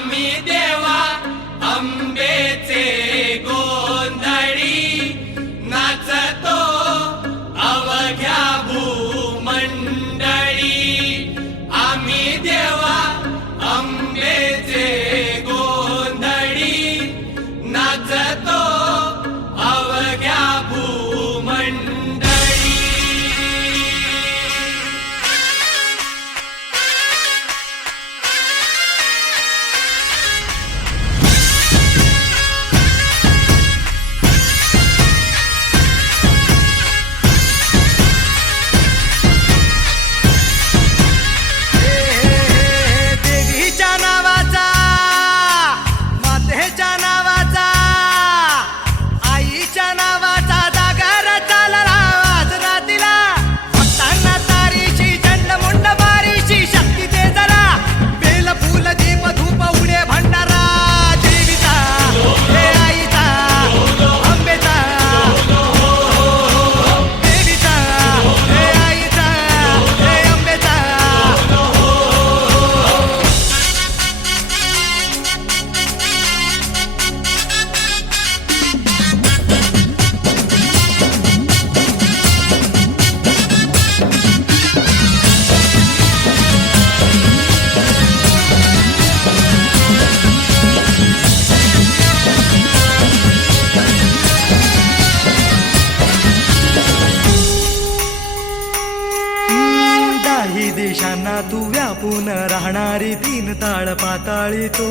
आम्ही देवा अंबेचे गोंधळी नाचतो अवघ्या भूमंडळी. आम्ही देवा देशांना तू व्यापून राहणारी तीन ताळ पाताळी तू.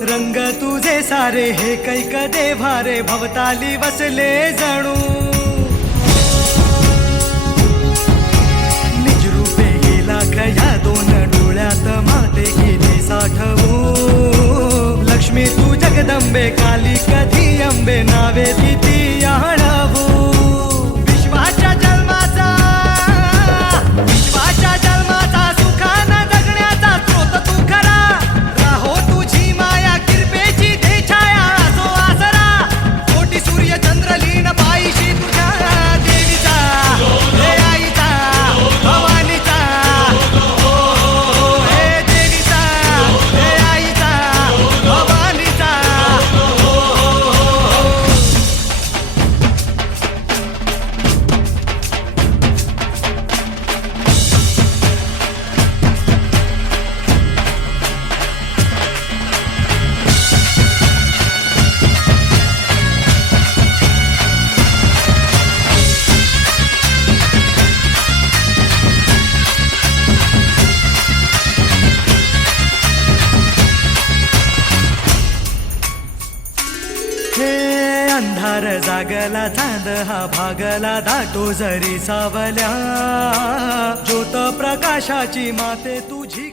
रंग तुझे सारे हे कैक देवारे भवताली बसले जणू. अंधार जागला चांद हा भागला दाटो जरी सावल्या ज्योत प्रकाशाची माते तुझी